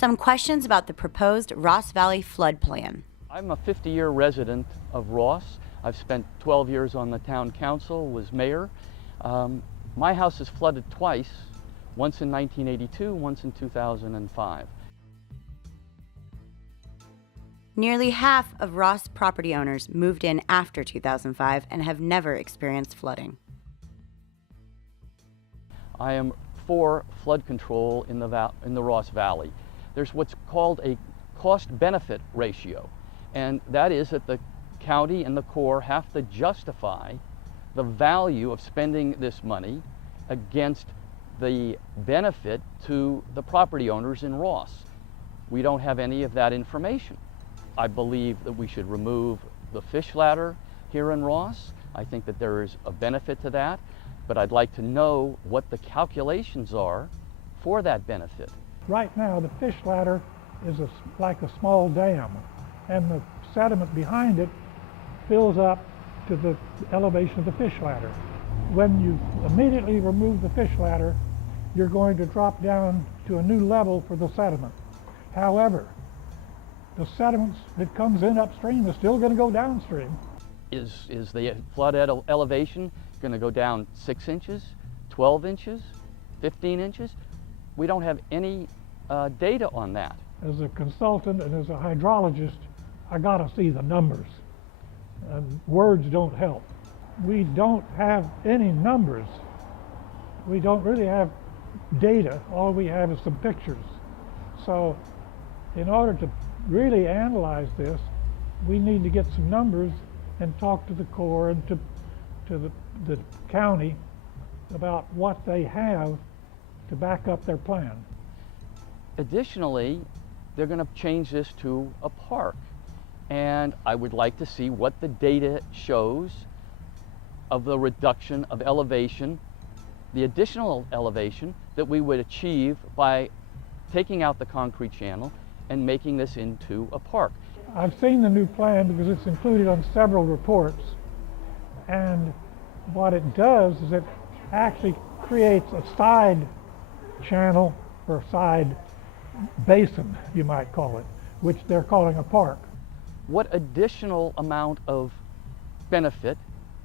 Some questions about the proposed Ross Valley flood plan. I'm a 50-year resident of Ross. I've spent 12 years on the town council, was mayor. My house is flooded twice, once in 1982, once in 2005. Nearly half of Ross property owners moved in after 2005 and have never experienced flooding. I am for flood control in the Ross Valley. There's what's called a cost-benefit ratio, and that is that the county and the Corps have to justify the value of spending this money against the benefit to the property owners in Ross. We don't have any of that information. I believe that we should remove the fish ladder here in Ross. I think that there is a benefit to that, but I'd like to know what the calculations are for that benefit. Right now, the fish ladder is like a small dam, and the sediment behind it fills up to the elevation of the fish ladder. When you immediately remove the fish ladder, you're going to drop down to a new level for the sediment. However, the sediment that comes in upstream is still going to go downstream. Is the flood elevation going to go down 6 inches, 12 inches, 15 inches? We don't have any data on that. As a consultant and as a hydrologist, I got to see the numbers. And words don't help. We don't have any numbers. We don't really have data. All we have is some pictures. So in order to really analyze this, we need to get some numbers and talk to the Corps and to the county about what they have to back up their plan. Additionally, they're going to change this to a park, and I would like to see what the data shows of the reduction of elevation, the additional elevation that we would achieve by taking out the concrete channel and making this into a park. I've seen the new plan because it's included on several reports, and what it does is it actually creates a side channel or side basin, you might call it, which they're calling a park. What additional amount of benefit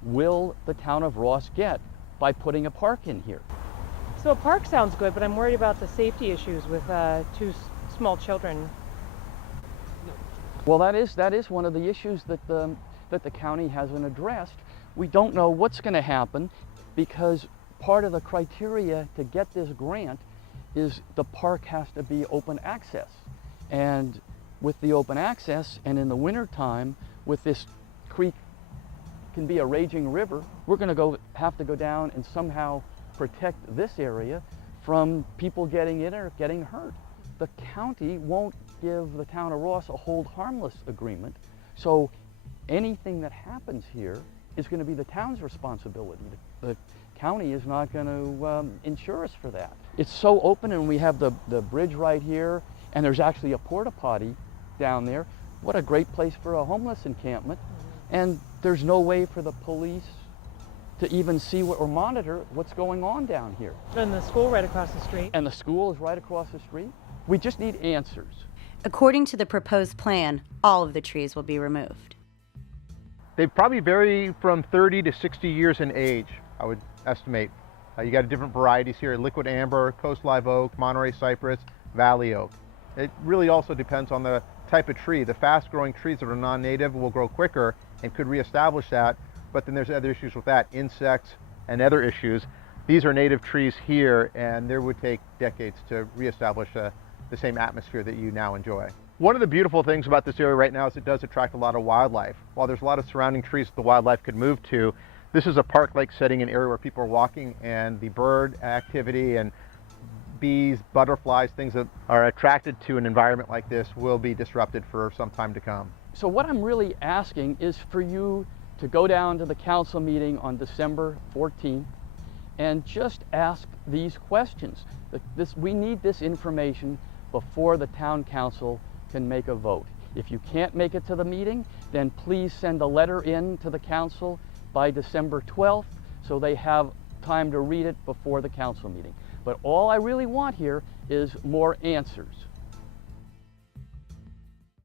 will the town of Ross get by putting a park in here? So a park sounds good, but I'm worried about the safety issues with two small children. Well, that is one of the issues that the county hasn't addressed. We don't know what's going to happen because part of the criteria to get this grant is the park has to be open access. And with the open access, and in the winter time, with this creek can be a raging river, we're going to have to go down and somehow protect this area from people getting in or getting hurt. The county won't give the town of Ross a hold harmless agreement, so anything that happens here is going to be the town's responsibility. The county is not going to insure us for that. It's so open, and we have the bridge right here, and there's actually a porta potty down there. What a great place for a homeless encampment. And there's no way for the police to even see or monitor what's going on down here. And the school right across the street. And the school is right across the street. We just need answers. According to the proposed plan, all of the trees will be removed. They probably vary from 30 to 60 years in age, I would estimate. You got different varieties here: liquid amber, coast live oak, Monterey cypress, valley oak. It really also depends on the type of tree. The fast-growing trees that are non-native will grow quicker and could reestablish that, but then there's other issues with that, insects and other issues. These are native trees here, and there would take decades to reestablish the same atmosphere that you now enjoy. One of the beautiful things about this area right now is it does attract a lot of wildlife. While there's a lot of surrounding trees that the wildlife could move to, this is a park-like setting, an area where people are walking, and the bird activity and bees, butterflies, things that are attracted to an environment like this will be disrupted for some time to come. So what I'm really asking is for you to go down to the council meeting on December 14th and just ask these questions. We need this information before the town council can make a vote. If you can't make it to the meeting, then please send a letter in to the council by December 12th so they have time to read it before the council meeting. But all I really want here is more answers.